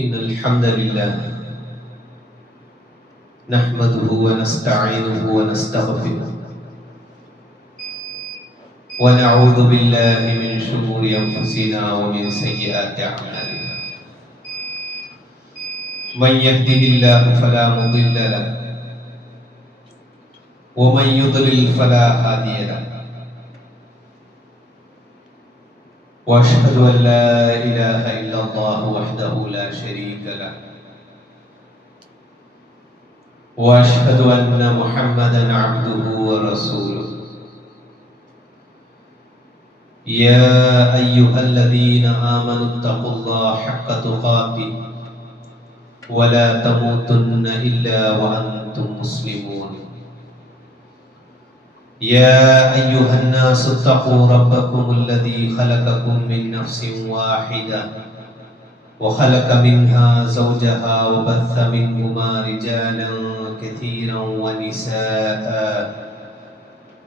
إن الحمد لله نحمده ونستعينه ونستغفره ونعوذ بالله من شرور أنفسنا ومن سيئات أعمالنا. من يهده الله فلا مضل له ومن يضلل فلا هادي له. وأشهد أن لا إله إلا الله وحده لا شريك له وأشهد أن محمدا عبده ورسوله. يا أيها الذين آمنوا اتقوا الله حق تقاته ولا تموتن إلا وأنتم مسلمون. يا أيها الناس اتقوا ربكم الذي خلقكم من نفس واحدة وخلق منها زوجها وبث منهما رجالا كثيرا ونساء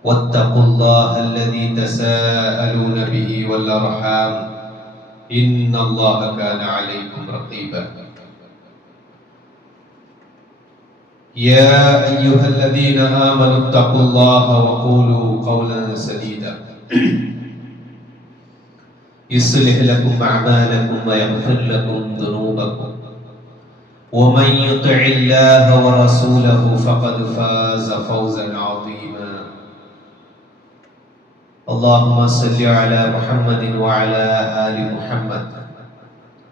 واتقوا الله الذي تساءلون به والأرحام إن الله كان عليكم رقيبا. يا أيها الذين آمنوا اتقوا الله وقولوا قولا سديدا يصلح لكم أعمالكم ويغفر لكم ذنوبكم ومن يطع الله ورسوله فقد فاز فوزا عظيما. اللهم صل على محمد وعلى آل محمد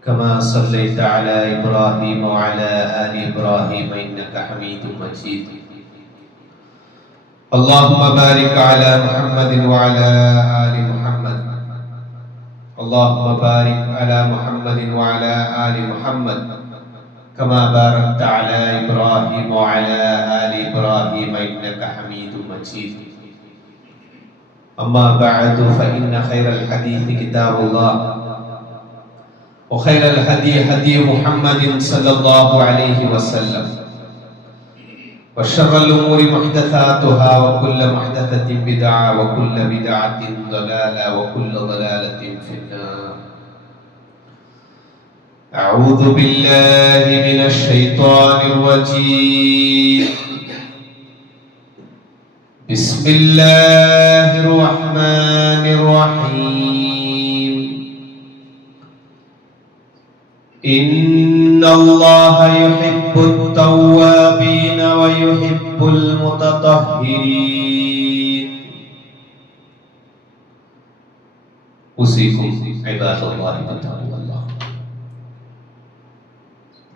كما صليت على إبراهيم وعلى آل إبراهيم إنك حميد مجيد. اللهم بارك على محمد وعلى آل محمد. اللهم بارك على محمد وعلى آل محمد كما باركت على إبراهيم وعلى آل إبراهيم إنك حميد مجيد. أما بعد فإن خير الحديث كتاب الله وخير الهدي هدي محمد صلى الله عليه وسلم وشر الأمور محدثاتها وكل محدثة بدعة وكل بدعة ضلالة وكل ضلالة في النار. أعوذ بالله من الشيطان الرجيم. بسم الله الرحمن الرحيم. إن الله يحب التوابين ويحب المتطهرين. أوصيكم عباد الله بتقوى الله.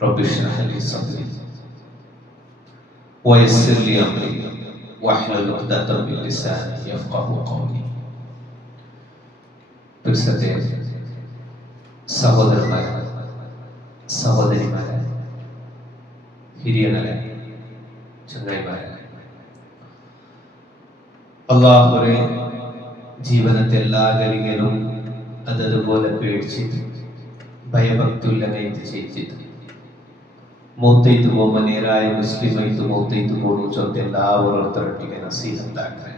رب اشرح لي صدري ويسر لي أمري واحلل عقدة من لساني يفقهوا قولي. സഹോദരന്മാരെ, സഹോദരിമാരെ, ഹിരിയനരെ, ചങ്ങായിമാരെ, അല്ലാഹുവേ ജീവനത്തെ എല്ലാ കരികളും അതതുപോലെ പേടിച്ചിട്ട് ഭയഭക്തിയുള്ളതായിട്ട് ചെയ്തിട്ട് മൂത്തൈത്ത് പോകുമ്പോൾ നേരായ മുസ്ലിമായിട്ട് മൂത്തൈത്ത് പോകുന്നു ചൊല്ല് എല്ലാവരോരുത്തരൊട്ടിಗೆ നസീഹത്താക്കണേ.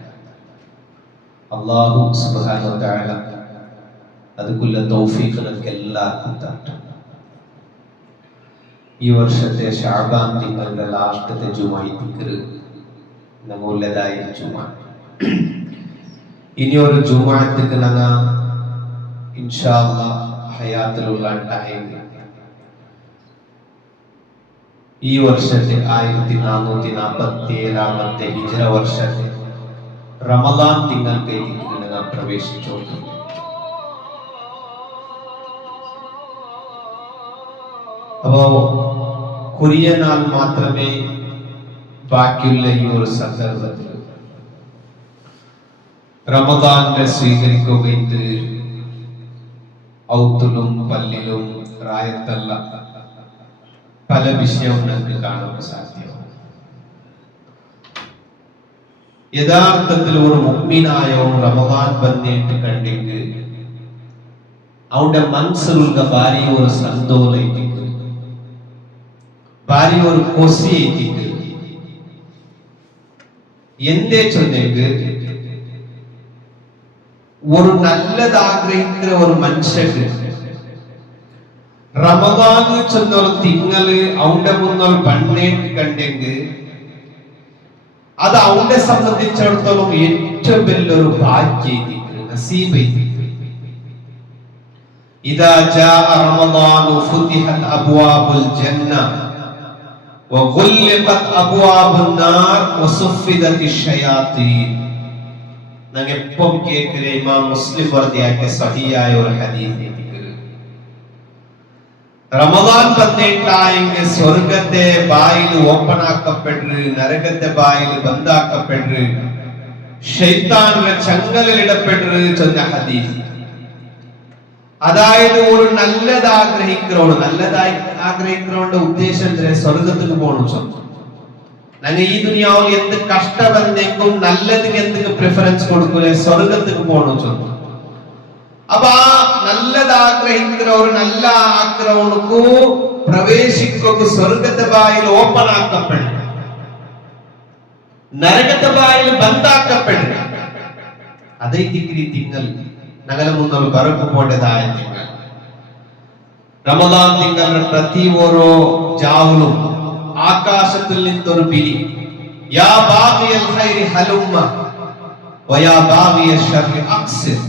അല്ലാഹു സുബ്ഹാനഹു വ തആല അതുക്കുള്ള തൗഫീഖ് നമുക്ക് എല്ലാവർക്കും തരട്ടെ. ഈ വർഷത്തെ ശഅബാൻ തിങ്കളുടെ ലാസ്റ്റത്തെ ജുമഅ ദിക്ർ നമുള്ളതായ ജുമഅ. ഇനി ഒരു ജുമഅത്തേക്ക് ഞങ്ങ ഇൻഷാ അല്ലാഹ് ഹയാത്തിലുള്ള ടൈം ഈ വർഷത്തെ 1447 ഹിജ്റ വർഷത്തെ റമദാൻ തിങ്കളുടെ ദിക്ർ ഞങ്ങൾ പ്രവേശിച്ചു. അപ്പോ കുറിയ നാൾ മാത്രമേ ബാക്കിയുള്ള ഈ ഒരു സന്ദർഭത്തിൽ റമദാനെ സ്വീകരിക്കുകയിട്ട് ഔത്തുലും പല്ലിലും റായത്തല്ല പല വിഷയവും നമുക്ക് കാണാൻ സാധ്യമാണ്. യഥാർത്ഥത്തിൽ ഒരു മുഅ്മിനായോ റമദാൻ വന്നിട്ട് കണ്ടിട്ട് അവന്റെ മനസ്സിലുള്ള ഭാര്യ ഒരു സന്തോഷം ഭാര്യ ഒരു കൊസി എന്തേ ചൊല്ലേക്ക് ഒരു നല്ലത് ആഗ്രഹിക്കുന്ന ഒരു മനുഷ്യക്ക് റമദാന് ചെന്നൊരു തിങ്ങള് അവന്റെ മുന്നൽ പണ്ണേറ്റ് കണ്ടെങ്കിൽ അത് അവനെ സംബന്ധിച്ചിടത്തോളം ഏറ്റവും വലിയൊരു ഭാഗ്യം നസീബ്. ഇദാ ജാഅ റമദാനു ഫുതിഹത് അബ്വാബുൽ ജന്ന വഗുല്ലിഖത് അബ്വാബുൻ നാർ വസുഫിദതിശ് ശയാത്തീൻ. ഞങ്ങൾ എപ്പം കേൾക്കുന്ന ഇമാം മുസ്ലിം വർദ്ധിയാക്കിയ സഹിയായ ഒരു ഹദീസ്. റമദാൻ വന്നിട്ടായെങ്കിൽ സ്വർഗത്തെ ബായിൽ ഓപ്പൺ ആക്കപ്പെട്ട് നരകത്തെ ബായിൽ ബന്ധാക്കപ്പെട്ട് ശൈത്താന്റെ ചങ്ങലിടപ്പെട്ട് ചെന്ന ഹദീസ്. അതായത് ഒരു നല്ലത് ആഗ്രഹിക്കുന്നവരുടെ ഉദ്ദേശം സ്വർഗത്തിന് പോകണം. ഞങ്ങൾ ഈ ദുനിയാവിൽ എന്ത് കഷ്ടമെന്നെങ്കും നല്ലതിന് എന്തൊക്കെ പ്രിഫറൻസ് കൊടുക്കൂലേ, സ്വർഗത്തിന് പോകണം. അപ്പൊ ആ നല്ലത് ആഗ്രഹിക്കുന്ന ഒരു നല്ല ആഗ്രഹങ്ങൾക്കു പ്രവേശിക്കുക സ്വർഗത്തെ ബായിൽ ഓപ്പൺ ആക്കപ്പെടും, നരകത്തെ ബായിൽ ബന്ധാക്കപ്പെടും. അതേ ഡിഗ്രി തിങ്കൾ ഞങ്ങളെ മുന്നിൽ ബറക്ക് പോണ്ടതായ തിങ്കൾ. റമദാൻ തിങ്കളുടെ പ്രതി ഓരോ ജാവലും ആകാശത്തിൽ നിന്നൊരു പിരി, യാ ബാഗിയൽ ഖൈരി ഹലുമ്മ വയാ ബാഗിയൽ ശർരി അക്സിർ.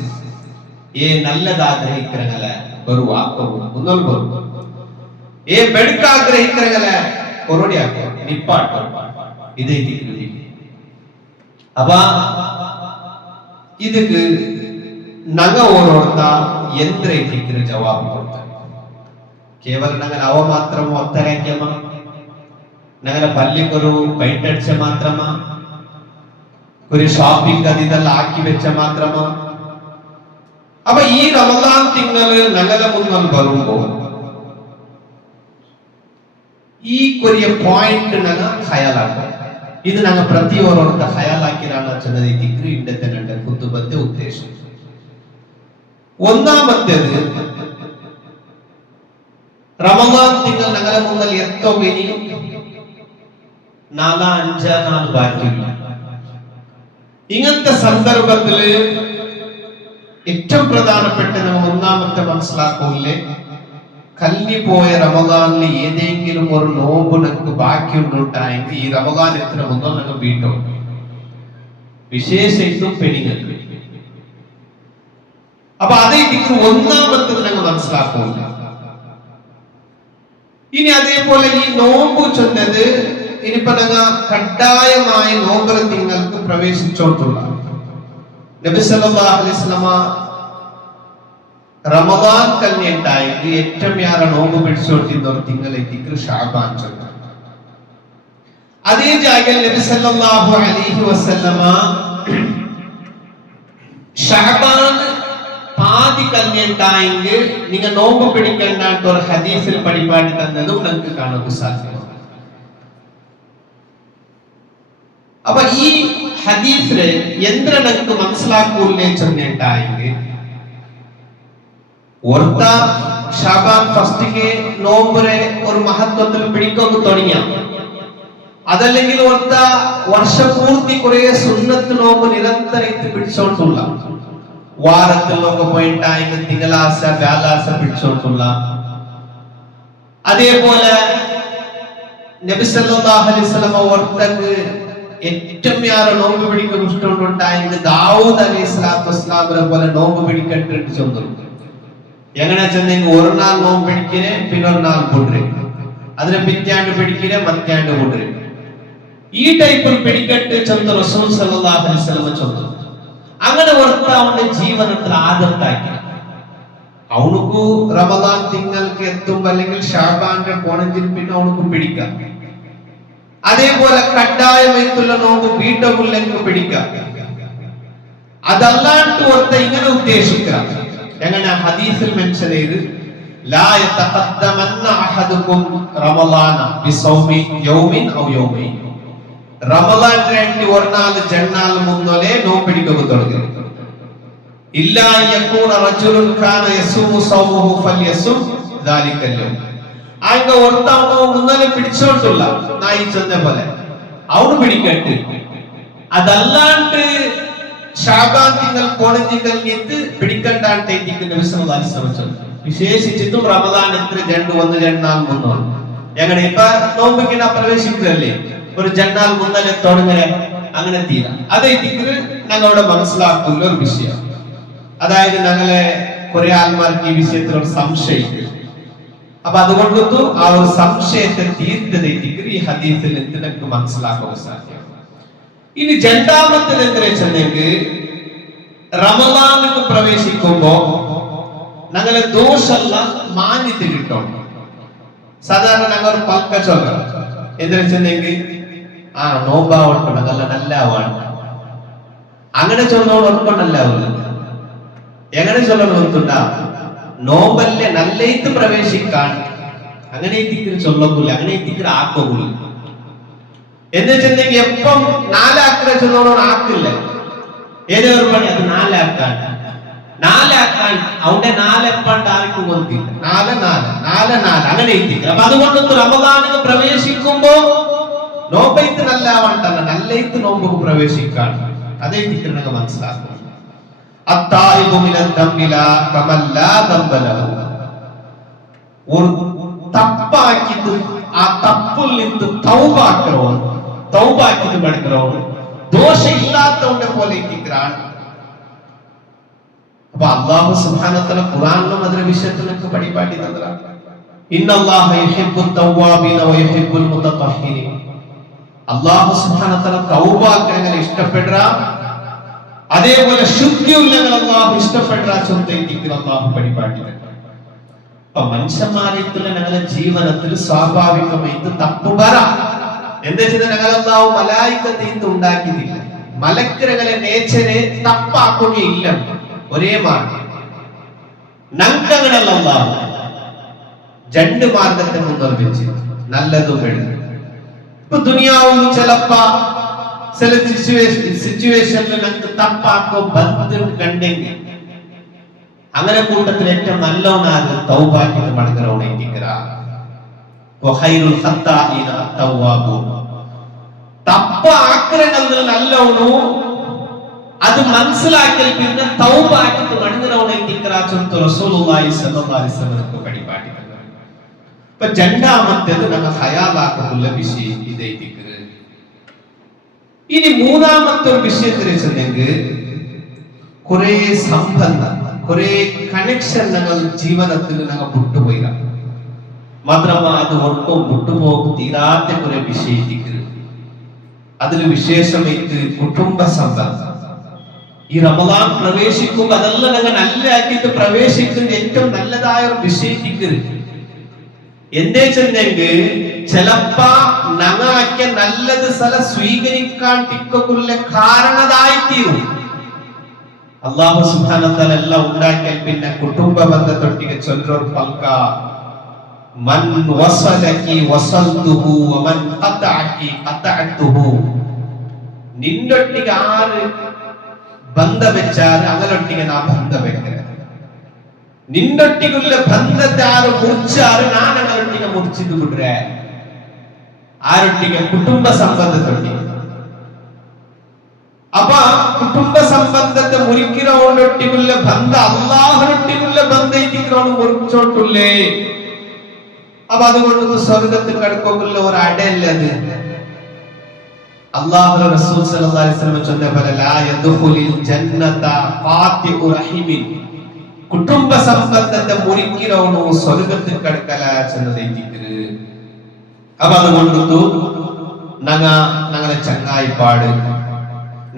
ഏ നല്ലത് ആഗ്രഹിக்கிறങ്ങളെ ഒരു വാക്കും മുന്നോട്ട് പോകും, ഏ ബെടുക്ക ആഗ്രഹിக்கிறങ്ങളെ കൊറോടിയാക്കോ നിപ്പാട്ടോ. ഇതേ ഡിഗ്രി. അപ്പൊ ಇದಕ್ಕೆ ನಗ ಓಡೋಡ್ತಾ ಯಂತ್ರ ಇಟ್ಟಿಕ್ಕಿರೋ ಜವಾಬ್ ಕೊಡ್ತಾರೆ. ಕೇವಲ ನಗಲ ಅವ ಮಾತ್ರಮ ಒತ್ತರಕ್ಯಮ ನಗಲ ಪಲ್ಲಿಕರು ಪೈಂಟಡ್ಸ ಮಾತ್ರಮ ಕುರಿ ಶಾಪಿಂಗ್ ಅದಿದೆಲ್ಲ ಹಾಕಿ ವೆಚ್ಚ ಮಾತ್ರಮ. ಅപ്പൊ ಈ ರಮಲಾನ್ ತಿಂಗಳು ನಗಲ ಮುನ್ನಲ್ಲಿ ಬರುಂಬೋ ಈ ಕೊರಿಯ ಪಾಯಿಂಟ್ ನಗ ಖಯಾಲಾಗ ಇದು ನಂಗೆ ಪ್ರತಿಯೊಬ್ಬರ ಖಯಾಲಾಕಿರಾಣ ಚೆನ್ನದಿ ಡಿಗ್ರಿ ಇಂಡತೆ ನಂಡ ಕುತುಬತ್ತೆ ಉದ್ದೇಶ. ഒന്നാമത്തേത് റമദാൻ തിങ്കൾ നഗര മുന്നിൽ എത്തോ ഇനി 4-5 ബാക്കിയില്ല. ഇങ്ങനത്തെ സന്ദർഭത്തില് ഏറ്റവും പ്രധാനപ്പെട്ട നമ്മൾ ഒന്നാമത്തെ മനസ്സിലാക്കൂല്ലേ, കല്നി പോയ റമദാനിൽ ഏതെങ്കിലും ഒരു നോമ്പ് നമുക്ക് ബാക്കിയുണ്ടായെങ്കിൽ ഈ റമദാൻ എത്ര മുന്നോ നമുക്ക് വീട്ടോ വിശേഷിച്ചും പെണിങ്ങൽ. അപ്പൊ അതേ ഒന്നാമത്തത് ഞങ്ങൾ മനസ്സിലാക്കൂല. ഇനി അതേപോലെ ഈ നോമ്പ് ചൊന്നത് ഇനിയിപ്പോ ഞങ്ങൾ കഡ്ഡായമായ നോമ്പ് തിങ്ങൾക്ക് പ്രവേശിച്ചോട്ടുള്ള നബി സല്ലല്ലാഹു അലൈഹി വസല്ലമ റമദാൻ കല്യാണ്ടായെങ്കിൽ ഏറ്റവും യാറെ നോമ്പ് പിടിച്ചോട്ടിരുന്ന തിങ്ങളെത്തിക്ക് ഷാബാൻ ചൊല്ല. അതേ ജാഗൽ നബി സല്ലല്ലാഹു അലൈഹി വസല്ലമ ഷാബാൻ പാതി കല്യാണ്ടായെങ്കിൽ നിങ്ങൾ നോമ്പ് പിടിക്കേണ്ട ഒരു ഹദീസിൽ പരിപാടി തന്നതും നമുക്ക് കാണാൻ സാധ്യമാണ്. അപ്പൊ ഈ ഹദീസില് എന്ത്ര നമുക്ക് മനസ്സിലാക്കൂലേ ചെന്നിട്ടായെങ്കിൽ ഓർത്ത ഷാബാൻ ഫസ്റ്റിക്ക് നോമ്പുരെ ഒരു മഹത്വത്തിൽ പിടിക്കൊന്ന് തുടങ്ങിയ അതല്ലെങ്കിൽ ഓർത്ത വർഷപൂർത്തി കുറെ സുന്നത്ത് നോമ്പ് നിരന്തരമായിട്ട് പിടിച്ചോണ്ടുള്ള വാരത്തിൽ നോമ്പ് പോയിട്ടായെങ്കിൽ തിങ്കളാഴ്ച വ്യാഴാഴ്ച പിടിച്ചോണ്ടുള്ള. അതേപോലെ നബി സല്ലല്ലാഹു അലൈഹി വസല്ലം ഓർത്തക്ക് ഏറ്റവും യാറെ നോമ്പ് പിടിക്കാൻ ഇഷ്ടമുണ്ടായെങ്കിൽ ദാവൂദ് അലൈഹി സ്വലാത്തു വസ്സലാമിനെ പോലെ നോമ്പ് പിടിക്കട്ടിട്ട് ചൊന്നു. എങ്ങനെ ചെന്നെങ്കിൽ ഒരു നാൾ നോമ്പ് പിടിക്കേ പിന്നൊരു നാൾ പൊട്ടേ അതിനെ പിറ്റാണ്ട് പിടിക്കേ മറ്റാണ്ട് പൊട്ടേ ഈ ടൈപ്പിൽ പിടിക്കട്ട് ചെന്ന് റസൂൽ സല്ലല്ലാഹു അലൈഹി വസല്ലം ചൊന്നു. അങ്ങനെ ഓർത്ത അവന്റെ ജീവനത്തിൽ ആദത്താക്കി അവനുക്ക് റമദാൻ തിങ്ങൾക്ക് എത്തുമ്പോ അല്ലെങ്കിൽ ഷാബാന്റെ പോണെങ്കിൽ പിന്നെ അവനുക്ക് പിടിക്കാം. അതേപോലെ കഡ്ഡായമായിട്ടുള്ള നോമ്പ് വീട്ടകുല്ലെങ്കിൽ പിടിക്കാം. അതല്ലാണ്ട് ഓർത്ത ഇങ്ങനെ ഉദ്ദേശിക്കാം. എങ്ങനെ ഹദീസിൽ മെൻഷൻ ചെയ്ത് ലാ യതഖദ്ദമന്ന അഹദുകും റമളാന ബിസൗമി യൗമിൻ ഔ യൗമൈൻ. റമളാൻ രണ്ട് ഒരു നാൾ ജന്നാൽ മുന്നോലേ നോമ്പ് പിടിക്കുക തുടങ്ങി. ഇല്ലാ യകൂന റജുലുൻ കാന യസൂമു സൗമുഹു ഫൽയസും ദാലികൽ യൗം. ആയിക ഓർത്താവോ മുന്നോലേ പിടിച്ചോണ്ടുള്ള നായി ചെന്ന പോലെ അവന് പിടിക്കട്ട്. അതല്ലാണ്ട് ഷാബാൻ തിങ്കൾ പോണെങ്കിൽ പിടിക്കണ്ടാണ്ട് നബി സല്ലല്ലാഹു അലൈഹി വസല്ലം വിശേഷിച്ചിട്ടും റമദാൻ എത്ര ജണ്ട് ഒന്ന് ജണ്ടാൽ മുന്നോട്ട് എങ്ങനെ ഇപ്പൊ നോമ്പിക്കുന്ന പ്രവേശിക്കുകയല്ലേ ഒരു ജണ്ടാൽ മുന്നലെ തുടങ്ങുക അങ്ങനെ തീരാ അതേ തിക്കറ് ഞങ്ങളുടെ മനസ്സിലാക്കുന്ന ഒരു വിഷയം. അതായത് ഞങ്ങളെ കുറെ ആൾമാർക്ക് ഈ വിഷയത്തിൽ ഒരു സംശയം. അപ്പൊ അതുകൊണ്ടു ആ ഒരു സംശയത്തെ തീർത്തതേ തിക്കറ് ഈ ഹദീസിൽ എന്തിനൊക്കെ മനസ്സിലാക്കാൻ സാധ്യം. ഇനി രണ്ടാമത്തെ എന്താ വെച്ചെങ്കിൽ റമദാനിക്ക് പ്രവേശിക്കുമ്പോ ഞങ്ങളെ ദോഷല്ല മാന്യത കിട്ടും. സാധാരണ ഞങ്ങൾ ഒരു പൽക്ക ചൊല്ലാം എന്താ വെച്ചെങ്കിൽ നോമ്പാവട്ടെ ഞങ്ങളെ നല്ല ആവാണ് അങ്ങനെ ചൊല്ലോട് ഉറക്കൊണ്ടല്ലാവില്ല. എങ്ങനെ ചൊല്ലണം ഓർത്തുണ്ടാ നോമ്പല്ലേ നല്ലയിത്ത് പ്രവേശിക്കാൻ അങ്ങനെ തിക്കറ് ചൊല്ലൂല അങ്ങനെ തിക്കറ് ആക്കൂല എന്ന് വെച്ചിട്ടുണ്ടെങ്കിൽ എപ്പം നാലാക്കര ചൊല്ലോണം ആക്കില്ല. ഏതോ ഒരു പണി അത് നാലാക്കാൻ അവിടെ നാലെപ്പണ്ട് ആർക്കും കൊടുക്കില്ല. നാല് അങ്ങനെ എത്തിക്കുക. അപ്പൊ അതുകൊണ്ട് റമദാനിന് പ്രവേശിക്കുമ്പോ നോമ്പൈത്ത് നല്ല ആവണ്ടല്ല നല്ലയിത്ത് നോമ്പ് പ്രവേശിക്കാൻ അതേ തിക്കറിനൊക്കെ മനസ്സിലാക്കണം. ഒരു തപ്പാക്കിട്ട് ആ തപ്പിൽ നിന്ന് തൗബാക്കിട്ട് പഠിக்கிறோம் ദോഷം ഇല്ലാത്തവന്റെ പോലെ ഇരിക്കാൻ. അപ്പൊ അല്ലാഹു സുബ്ഹാനഹു വ തആല ഖുർആനിലും അതിന്റെ വിഷയത്തിലൊക്കെ പരിപാടി തന്നതാണ്. ഇന്നല്ലാഹ യുഹിബ്ബുത് തവ്വാബീന വ യുഹിബ്ബുൽ മുതതഹ്ഹിരീൻ. അല്ലാഹു സുബ്ഹാനഹു വ തആല തൗബാക്കിനെ ഇഷ്ടപ്പെടുക അതേപോലെ ശുദ്ധിയുള്ളവരെ അല്ലാഹു ഇഷ്ടപ്പെടുക ചൊല്ലിയിരിക്കുന്ന അല്ലാഹു പരിപാടി തന്നതാണ്. അപ്പൊ മനുഷ്യന്മാരെത്തുള്ള ഞങ്ങളുടെ ജീവിതത്തിൽ സ്വാഭാവികമായിട്ട് തപ്പ് വരാം. എന്താ വെച്ചാൽ ഞങ്ങൾ അല്ലാഹു മലായികത്തെ ഉണ്ടാക്കിയിട്ടില്ല. മലക്കുകളെ നേച്ചറെ തപ്പാക്കുകയില്ല. ഒരേ മാർഗം ഞങ്ങൾക്കങ്ങനെയല്ല. അല്ലാഹു രണ്ട് മാർഗത്തെ മുൻനിർമ്മിച്ച് നല്ലതും വേണം. ഇപ്പൊ ദുനിയാവും ചിലപ്പോ ചില സിറ്റുവേഷനിൽ ഞങ്ങൾക്ക് തപ്പാക്കോ ബന്ധം കണ്ടെങ്കിൽ അങ്ങനെ കൂട്ടത്തിൽ ഏറ്റവും നല്ലവനാണ് തൗബാക്കിട്ട് മടങ്ങറോണേറ്റിക്കറാ. തപ്പ ആക്രമണങ്ങൾ നല്ലവണു അത് മനസ്സിലാക്കൽ പിന്നെ തൗബാക്കിട്ട് മടങ്ങറോണേറ്റിക്കറാ ചൊല്ലുന്ന റസൂലുള്ളാഹി സ്വല്ലല്ലാഹു അലൈഹി വസല്ലം പരിപാടി. ഇപ്പൊ രണ്ടാമത്തേത് ഞങ്ങൾ ഹയാലാക്കുള്ള വിഷയം ഇതേ തിക്കറ്. ഇനി മൂന്നാമത്തെ ഒരു വിഷയത്തിൽ വെച്ചിട്ടുണ്ടെങ്കിൽ കുറെ സംബന്ധം കുറെ കണക്ഷൻ ഞങ്ങൾ ജീവിതത്തിൽ ഞങ്ങൾ വിട്ടുപോയില്ല. മാത്രമല്ല അത് ഒട്ടും വിട്ടുപോകും തീരാത്ത കുറെ വിഷയത്തിക്ക് അതിന് വിശേഷമായിട്ട് കുടുംബ സംബന്ധം. ഈ റമദാൻ പ്രവേശിക്കുമ്പോൾ അതെല്ലാം ഞങ്ങൾ നല്ലതാക്കിയിട്ട് പ്രവേശിക്കുന്ന ഏറ്റവും നല്ലതായ ഒരു വിഷയത്തിക്ക് എന്തേ ചെന്നെങ്കിൽ ചിലപ്പോ ഞങ്ങളൊക്കെ നല്ലത് സ്ഥല സ്വീകരിക്കാൻ ടിക്കുള്ള കാരണതായിത്തീരും. അല്ലാഹു സുബ്ഹാനഹു വ തആല എല്ലാം ഉണ്ടാക്കിയാൽ പിന്നെ കുടുംബ ബന്ധത്തൊട്ടിಗೆ ചൊല്ലൊരു പൽക മൻ വസലകി വസൽതുഹു വമൻ ഖതഅകി ഖതഅതുഹു. നിന്നൊട്ടിಗೆ ആര് ബന്ധം വെച്ചാൽ അങ്ങനൊട്ടിಗೆ നാ ബന്ധം വെക്കരുത്. നിന്നൊട്ടിക്കുള്ള ബന്ധത്തെ ആര് മുറിച്ചാറ് ഞാൻ അങ്ങനൊട്ടിಗೆ മുറിച്ചിട്ട് വിടുറേ. ആരൊട്ടിಗೆ കുടുംബ സംബന്ധത്തൊട്ടിಗೆ. അപ്പൊ കുടുംബ സംബന്ധത്തെ മുറിക്കുന്നവനൊട്ടിക്കുള്ള ബന്ധം അല്ലാഹുനൊട്ടിക്കുള്ള ബന്ധം മുറിച്ചോട്ടുള്ളേ. അപ്പൊ അതുകൊണ്ട് സ്വർഗത്തിൽ കിടക്കുള്ള ഒരു അടയല്ല അത്. അല്ലാഹു റസൂൽ സല്ലല്ലാഹു അലൈഹി വസല്ലം ചൊന്ന പോലെ ലാ യദ്ഖുലുൽ ജന്നത ഖാതിഉ റഹിമിൻ. കുടുംബ സംബന്ധത്തെ മുറിക്കുന്നവനോ സ്വർഗത്തിൽ കിടക്കല ചെന്നതേറ്റിക്ക്. അപ്പൊ അതുകൊണ്ട് ഞങ്ങളെ ചങ്ങായിപ്പാട്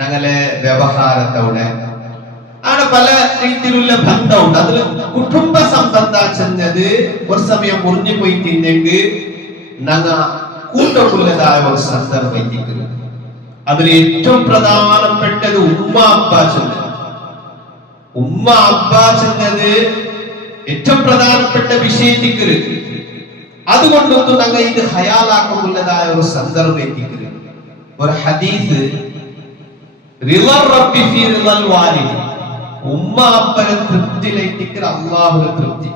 ഞങ്ങളെ വ്യവഹാരത്തോടെ അങ്ങനെ പല രീതിയിലുള്ള ബന്ധമുണ്ട്. അതിൽ കുടുംബ സംബന്ധം ചെന്നത് ഒരു സമയം മുറിഞ്ഞു പോയിട്ടുണ്ടെങ്കിൽ ഞങ്ങ കൂട്ടമുള്ളതായ ഒരു സന്ദർഭം എത്തിക്കുന്നു. അതിൽ ഏറ്റവും പ്രധാനപ്പെട്ടത് ഉമ്മ അപ്പ ചെന്നത്. ഉമ്മ അപ്പ ചെന്നത് ഏറ്റവും പ്രധാനപ്പെട്ട വിഷയത്തിക്ക്. അതുകൊണ്ടൊന്നും ഞങ്ങൾ ഇത് ഹയാലാക്കുള്ളതായ ഒരു സന്ദർഭം എത്തിക്കുന്നു. ഒരു ഹദീസ് ഉമ്മ അപ്പനെ തൃപ്തിയിലേക്ക് അല്ലാഹുവിന്റെ തൃപ്തി.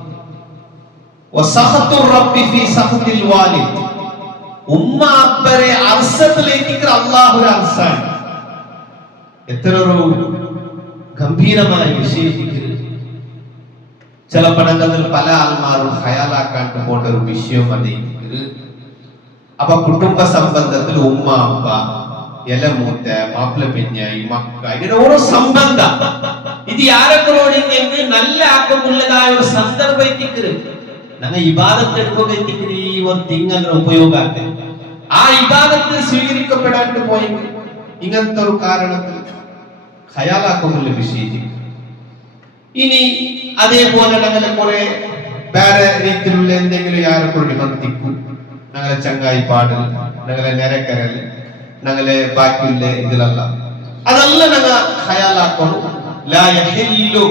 ഉമ്മ അപ്പനെ അർശത്തിലേക്ക് അല്ലാഹുവിന്റെ അർശാണ്. എത്ര ഒരു ഗംഭീരമായ വിഷയം. ചില പടങ്ങളിൽ പല ആൾമാരും ഹയാലാക്കാണ്ട് പോണ്ട ഒരു വിഷയം അത്. അപ്പൊ കുടുംബ സംബന്ധത്തിൽ ഉമ്മ അപ്പ എലമൂത്ത മാപ്പിള പെഞ്ഞായി മക്ക ഇങ്ങനെ ഓരോ സംബന്ധ ഇത് യാരക്കളോട് നല്ല ആക്കമുള്ളതായ ഒരു സന്ദർഭത്തിക്ക് ഞങ്ങൾ ഇബാദത്ത് എടുക്കുക ഈ ഒരു തിങ്ങനെ ഉപയോഗാക്ക ആ ഇബാദത്ത് സ്വീകരിക്കപ്പെടാണ്ട് പോയി ഇങ്ങനത്തെ ഒരു കാരണത്തിൽ ഹയാലാക്കമുള്ള വിഷയത്തിൽ. ഇനി അതേപോലെ ഞങ്ങളെ കുറെ വേറെ രീതിയിലുള്ള എന്തെങ്കിലും യാരക്കളോട് മന്ദിക്കും, ഞങ്ങളെ ചങ്ങായി പാടൽ, ഞങ്ങളെ നിരക്കരൽ, ഞങ്ങളെ ബാക്കിയുള്ള ഇതിലെല്ലാം അതെല്ലാം ഞങ്ങൾ ഹയാലാക്കണം. ലാ യഹില്ലു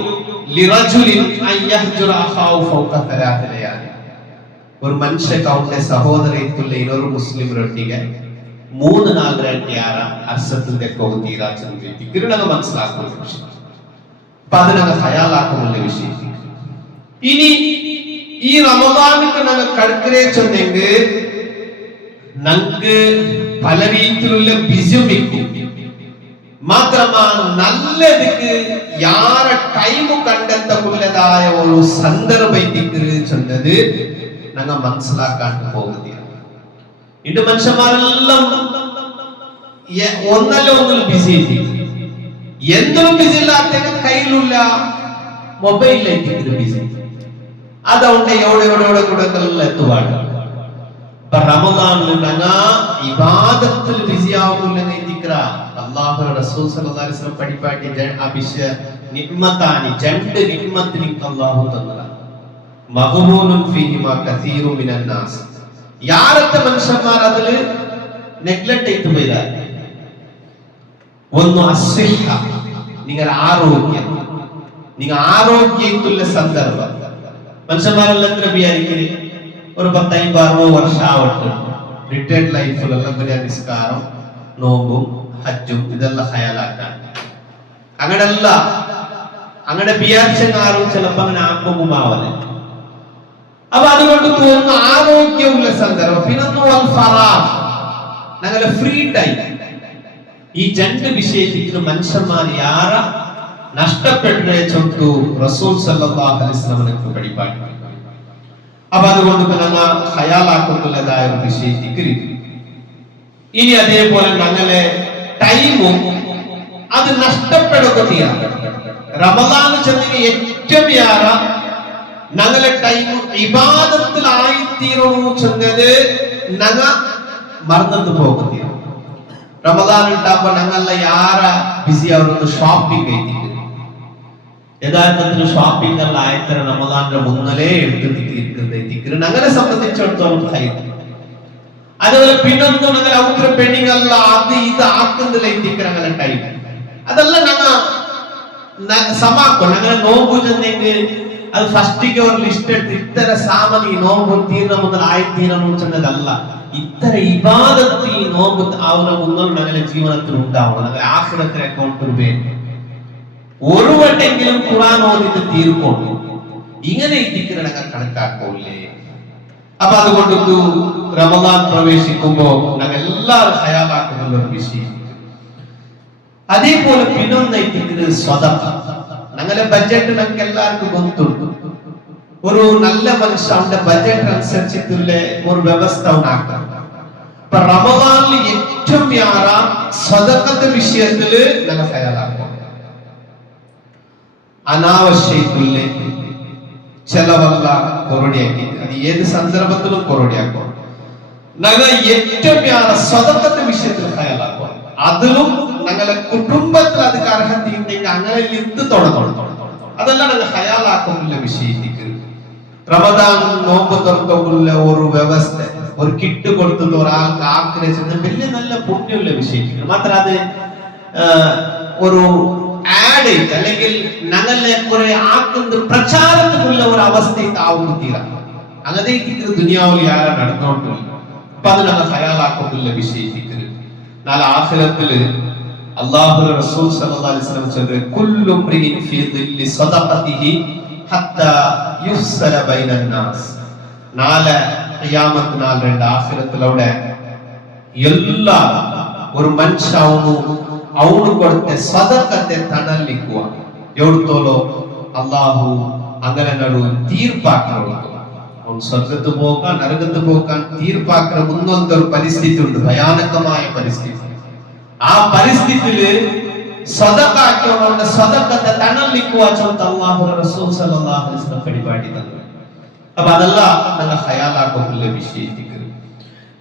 ലിറജുലിൻ അൻ യഹ്ജുറ അഖാഹു ഫൗക തലാഥ ലയാലി. ഒരു മനുഷ്യക്ക് അവന്റെ സഹോദരത്തുള്ള ഇനൊരു മുസ്ലിം റൊട്ടിಗೆ 3 നാഗരട്ടിയാറ അർസത്തിന്റെ കോതീരാ ചന്ദ്രത്തി കിരണക മനസ്സിലാക്കുന്ന വിഷയം. അപ്പൊ അത് ഞങ്ങൾ ഹയാലാക്കുന്ന വിഷയം. ഇനി ഈ റമദാനിക്ക് ഞങ്ങൾ കടക്കരെ ചെന്നെങ്കിൽ ഞങ്ങൾക്ക് പല രീതിയിലുള്ള ബിസിമിക്കും മാത്രമാണ് നല്ലതിക്ക് യാര ടൈം കണ്ടെത്തമുള്ളതായ ഒരു സന്ദർഭത്തിക്ക് ചെന്നത് ഞങ്ങൾ മനസ്സിലാക്കാണ്ട് പോകുകയാണ്. ഇത് മനുഷ്യന്മാരെല്ലാം ഒന്നല്ല ഒന്നിൽ ബിസി എന്തൊരു ബിസി ഇല്ലാത്ത കയ്യിലുള്ള മൊബൈലിലേക്ക് ബിസി അതുകൊണ്ട് എവിടെ കൂടെ എത്തുവാണ്. റമദാനിൽ ഞങ്ങൾ ഇബാദത്തിൽ ബിസി ആവുന്നില്ലെന്ന് എത്തിക്കറ അല്ലാഹു റസൂൽ സല്ലല്ലാഹു അലൈഹി വസല്ലം പഠിപ്പാട്ടി അഭിഷ നിഅ്മതാനി രണ്ട് നിഅ്മത്തിനി അല്ലാഹു തന്നതാണ്. മഗ്ബൂനുൻ ഫീഹിമാ കസീറു മിനൻ നാസ്. യാരത്തെ മനുഷ്യന്മാർ അതിൽ നെഗ്ലക്ട് ചെയ്തു പോയതാണ്. ഒന്ന് അസ്ഹിഹ, നിങ്ങൾ ആരോഗ്യം, നിങ്ങൾ ആരോഗ്യത്തുള്ള സന്ദർഭം. മനുഷ്യന്മാരെല്ലാം എത്ര വിചാരിക്കല് ഒരു 10-60 വർഷം ആവട്ടെ റിട്ടയർഡ് ലൈഫിലെല്ലാം നിസ്കാരം നോമ്പും ഹജ്ജും ഇതെല്ലാം ഹയാലാക്കാൻ അങ്ങനെയല്ല. അങ്ങനെ വിചാരിച്ചാരും ചിലപ്പോ അങ്ങനെ ആക്കുമാവല്. അപ്പൊ അതുകൊണ്ട് തോന്നുന്നു ആരോഗ്യമുള്ള സന്ദർഭം. പിന്നെ ഞങ്ങളുടെ ഫ്രീ ടൈം ഈ രണ്ട് വിഷയത്തിൽ മനുഷ്യന്മാർ യാര നഷ്ടപ്പെട്ടേ ചൊട്ടു റസൂൽ സല്ലല്ലാഹു അലൈഹി വസല്ലം പഠിപ്പാട്ടി. അപ്പൊ അതുകൊണ്ട് ഞങ്ങൾ ഹയാലാക്കുന്നുള്ളതായ ഒരു വിഷയത്തിൽ ഇനി അതേപോലെ ഞങ്ങളെ ടൈമും അത് നഷ്ടപ്പെടുകയാണ്. റമദാൻ ചെന്നെങ്കിൽ ഏറ്റവും യാറ ഞങ്ങളെ ടൈം ഇബാദത്തിലായി തീരണു ചെന്നത് ഞങ്ങൾ മറന്നു പോകുകയാണ്. റമദാൻ ഉണ്ടാകുമ്പോ ഞങ്ങളെ യാര ബിസി ആവുന്നത് ഷോപ്പിംഗ് കഴിഞ്ഞിട്ട്. യഥാർത്ഥത്തിൽ ഷോപ്പിംഗ് എല്ലാം ആയത്ര റമദാന്റെ മുന്നലേ എടുത്തിരിക്കുന്നത് ഞങ്ങളെ സംബന്ധിച്ചിടത്തോളം ഹൈറ്റ്. അതുപോലെ പിന്നൊന്നും ഞങ്ങൾ ഔത്ര പെണ്ണിങ് അല്ല അത് ഇത് ആക്കുന്നതിലേക്ക് ഞങ്ങളെ ടൈം അതെല്ലാം ഞങ്ങൾ സമാക്കും. ഞങ്ങളെ നോമ്പു ചെന്നെങ്കിൽ അത് ഫസ്റ്റിക്ക് ഒരു ലിസ്റ്റ് എടുത്ത് ഇത്തര സാമനി നോമ്പ് തീർന്ന മുതൽ ആയിത്തീരണം ചെന്നതല്ല. ഇത്തര ഇബാദത്ത് ഈ നോമ്പ് ആവുന്ന മുന്നോട്ട് ഞങ്ങളുടെ ജീവിതത്തിൽ ഉണ്ടാവണം. ഞങ്ങളുടെ ആഖിറത്തിൽ അക്കൗണ്ടിൽ പേര് ഒരു വട്ടെങ്കിലും ഖുർആൻ ഓതിട്ട് തീർക്കുന്നു. ഇങ്ങനെ ഇരിക്കുന്ന ഞങ്ങൾ കണക്കാക്കൂലേ? അപ്പൊ അതുകൊണ്ട് റമദാൻ പ്രവേശിക്കുമ്പോ ഞങ്ങൾ എല്ലാവരും ഹയാലാക്കുന്ന ഒരു വിഷയം. അതേപോലെ പിന്നൊന്ന് സ്വതം ഞങ്ങളുടെ ബഡ്ജറ്റ് ഞങ്ങൾക്ക് എല്ലാവർക്കും ഗൊത്തുണ്ട്. ഒരു നല്ല മനുഷ്യ അവന്റെ ബഡ്ജറ്റ് അനുസരിച്ചിട്ടുള്ള ഒരു വ്യവസ്ഥ ഉണ്ടാക്കണം. അപ്പൊ റമദാനിൽ ഏറ്റവും യാറ സ്വതക്കത്തെ വിഷയത്തില് ഞങ്ങൾ ഹയാലാക്കണം. അനാവശ്യത്തുള്ള ചെലവല്ല കൊറോടിയാക്കി അത് ഏത് സന്ദർഭത്തിലും കൊറോടിയാക്കും. ഞങ്ങൾ ഏറ്റവും യാറ സ്വതക്കത്തെ വിഷയത്തിൽ ഹയാലാക്കും. അതിലും ഞങ്ങളുടെ കുടുംബത്തിൽ അത് അർഹതയുണ്ടെങ്കിൽ അങ്ങനെ ലിത്ത് തുടങ്ങണം. അതെല്ലാം ഞങ്ങൾ ഹയാലാക്കുന്നുള്ള വിഷയത്തിക്ക് റമദാൻ നോമ്പ് തുറക്കുള്ള ഒരു വ്യവസ്ഥ ഒരു കിറ്റ് കൊടുത്തത് ഒരാൾക്ക് ആഗ്രഹിച്ചത് വലിയ നല്ല പുണ്യമുള്ള വിഷയത്തിക്ക് മാത്രം അത് ഒരു ആഡ് അല്ലെങ്കിൽ ഞങ്ങളെ കുറെ ആക്കുന്ന പ്രചാരത്തിനുള്ള ഒരു അവസ്ഥയിൽ ആവുന്നു തീരാം. അങ്ങനത്തെ ദുനിയാവിൽ ആരാ നടന്നുകൊണ്ടില്ല. അപ്പൊ അത് ഞങ്ങൾ ഹയാലാക്കുന്നുള്ള വിഷയത്തിക്ക് നാളെ ആഖിറത്തില് അല്ലാഹു റസൂൽ സല്ലല്ലാഹു അലൈഹി വസല്ലം ചൊല്ലുന്നു കുല്ലു മ്രിഇൻ ഫീ ദില്ലി സദഖതിഹി ഹത്താ യുഫ്സല ബൈനൻ നാസ്. നാളെ ഖിയാമത്ത് നാൾ രണ്ട് ആഖിറത്തിലൂടെ എല്ലാ ഒരു മനുഷ്യ ಅವನು ಕೊಡುತ್ತೆ ಸದಕತೆ ತನಲಿಕ್ಕುವ ಎವಡ್ತೋಲೋ ಅಲ್ಲಾಹು അങ്ങനെ ತೀರ್ಪಾಕ್ರ ಅವ್ನು ಸ್ವರ್ಗತ್ತು പോകാൻ നരകത്ത് പോകാൻ ತೀರ್ಪಾಕ್ರ ಮುಂದೊಂದು ಪರಿಸ್ಥಿತಿ ಉಂಟು, ಭಯಾನಕമായ ಪರಿಸ್ಥಿತಿ. ആ പരിസ്ഥിതിയില് സദഖ ആക്കിയവരുടെ സദഖത്തെ തണലിക്കുക ಅಂತ അല്ലാഹു റസൂൽ സല്ലല്ലാഹു അലൈഹി വസല്ലം പരിപാടി തന്നു. അപ്പൊ അതെല്ലാം നല്ല ഹയാലാക്കുന്ന വിഷയത്തിക്ക്.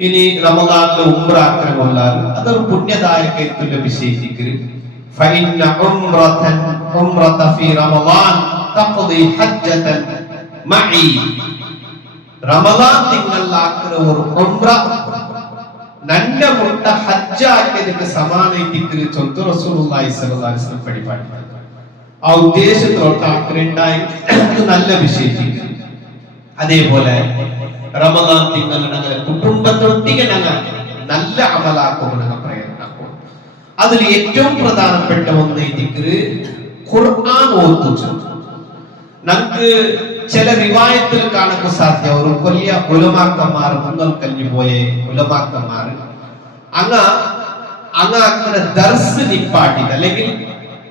ഇനി റമദാനിലെ ഉംറ ആക്രമല്ലാൽ അതൊരു പുണ്യദായകമായ വിഷയത്തിക്ക്. فإن عمرة في رمضان تقضي حجة معي. റമദാൻ തിങ്കളാക്കുന്ന ഒരു ഉംറ നന്റെ മുട്ട ഹജ്ജാക്കിയതിന് സമാനമായിട്ട് ചൊല്ല് റസൂലുള്ളാഹി സ്വല്ലല്ലാഹു അലൈഹി വസല്ലം പരിപാടി. ആ ഉദ്ദേശത്തോട്ട് ആക്കലുണ്ടായി നല്ല വിഷയത്തിക്ക്. അതേപോലെ റമദാൻ തിങ്കൾ ഞങ്ങളെ കുടുംബത്തൊട്ടിಗೆ ഞങ്ങൾ നല്ല അമലാക്കുക പ്രയത്നം. അതിൽ ഏറ്റവും പ്രധാനപ്പെട്ട ഒന്ന് ദിക്റ് ഖുർആൻ ഓതുക. നമുക്ക് ചില റിവായത്തിൽ കാണുക സാധ്യ ഒരു വലിയ ഉലമാക്കന്മാർ മുന്നൽ കഴിഞ്ഞു പോയ ഉലമാക്കന്മാർ അങ്ങനെ ദർസ് നിപ്പാട്ടിട്ട് അല്ലെങ്കിൽ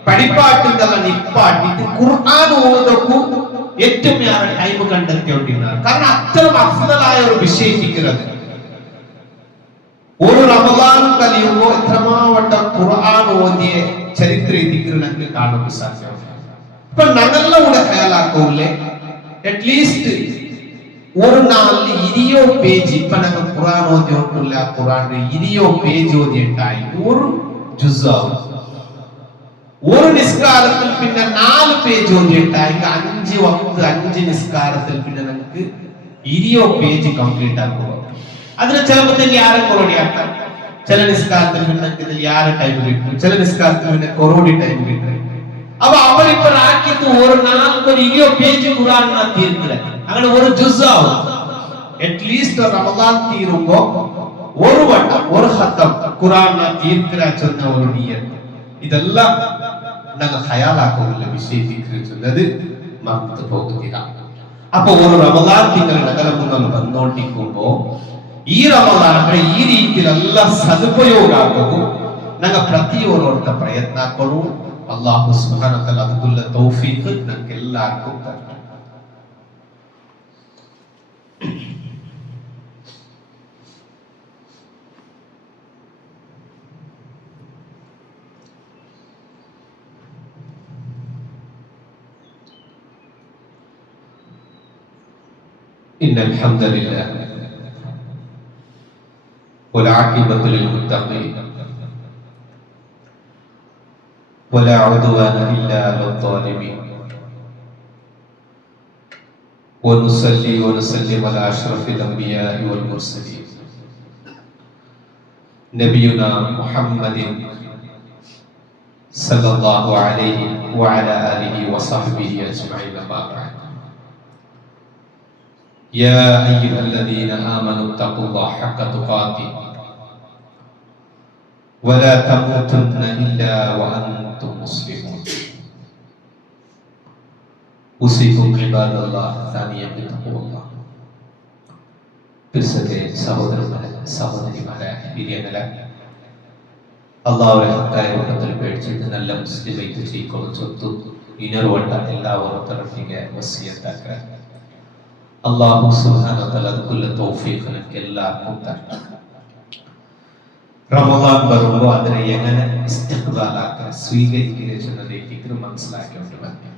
പഠിപ്പാട്ടിന്നുള്ള നിപ്പാട്ടിട്ട് ഖുർആൻ ഓതക്കു ഏറ്റവും ടൈം കണ്ടെത്തിക്കൊണ്ടിരുന്നത്. കാരണം അത്രയും അഫ്ദലായ ഒരു വിഷയിക്കുന്നത് ഒരു റമദാൻ കഴിയുമ്പോൾ എത്രമാവട്ടം ഖുർആൻ ഓതിയ ചരിത്ര ദിക്ർ നമുക്ക് കാണുക സാധ്യമാണ്. ഇപ്പൊ ഞങ്ങളുടെ കൂടെ ഖയാലാക്കൂല്ലേ അറ്റ്ലീസ്റ്റ് ഒരു നാളിൽ 20 പേജ് ഇപ്പൊ ഞങ്ങൾ ഖുർആൻ ഓതിയോണ്ടില്ല. ഖുർആന്റെ 20 പേജ് ഓതിയിട്ടായി ഒരു ജുസാവും. ഒരു നിസ്കാരത്തിൽ പിന്നെ 4 പേജ് ഓതിയിട്ടായി 5 വക്ത് 5 നിസ്കാരത്തിൽ പിന്നെ നമുക്ക് 20 പേജ് കംപ്ലീറ്റ് ആക്കുക. അതിന് ചിലപ്പോൾ യാരെ കൊറോടിയാക്കാം, ചില നിസ്കാരത്തിൽ പിന്നെ യാരെ ടൈം കിട്ടും, ചില നിസ്കാരത്തിൽ പിന്നെ കൊറോടി ടൈം കിട്ടും. അപ്പൊ അവരിപ്പോ ആക്കിയത് ഒരു നാൾക്ക് ഒരു 20 പേജ് ഖുർആൻ തീർക്കില്ല. അങ്ങനെ ഒരു ജുസാവും. അറ്റ്ലീസ്റ്റ് റമദാൻ തീരുമ്പോ ഒരു വട്ടം ഒരു ഖത്തം ഖുർആൻ തീർക്കില്ല ചെന്ന ഒരു നിയത്ത്. ഇതെല്ലാം ഞങ്ങൾ ഹയാലാക്കുള്ള വിഷയത്തിക്കുന്നത് മറന്നു പോകുന്നില്ല. അപ്പൊ ഒരു റമദാൻ തിങ്കൾ ഞങ്ങളെ മുന്നിൽ വന്നോണ്ടിരിക്കുമ്പോ ഈ റമദാനെ ഈ രീതിയിലെಲ್ಲ സദുപയോഗ ആകും. ഞങ്ങൾ ಪ್ರತಿಯೊಬ್ಬರ ಪ್ರಯತ್ನ ಕೊಡು. അല്ലാഹു സുബ്ഹാനഹു വ തആല അതുള്ള തൗഫീഖ് ഞങ്ങൾക്ക് എല്ലാവർക്കും തരട്ടെ. إن الحمد لله والعاقبة للمتقين ولا عدوان إلا على الظالمين ونصلي ونسلم على أشرف الأنبياء والمرسلين نبينا محمد صلى الله عليه وعلى آله وصحبه أجمعين. ما بعد يا أيها الذين آمنوا اتقوا الله حق تقاته ولا تموتن إلا وأنتم مسلمون. أوصيكم عباد الله ثانيا بتقوى الله. പിർസത്തെ സഹോദരന്മാരെ സഹോദരിമാരെ ബിരിയാണി അള്ളാഹുവിനെ ഹക്കായ വട്ടത്തിൽ പേടിച്ചിട്ട് നല്ല മുസ്ലിമായിട്ട് ചെയ്യിക്കൊള്ളു ചൊത്തു ഇനറുവട്ട എല്ലാവരും തറഫിಗೆ വസിയത്താക്ക. അല്ലാഹു സുബ്ഹാനഹു വ തആല അതുള്ള തൗഫീഖ് നമുക്ക് എല്ലാവർക്കും തരട്ടെ. റമദാൻ വരുമ്പോൾ അതിനെ എങ്ങനെ ഇസ്തിഖ്ബാലാക്കുക സ്വീകരിക്കുക എന്നതിനെ മനസ്സിലാക്കിയിട്ട് വന്നു.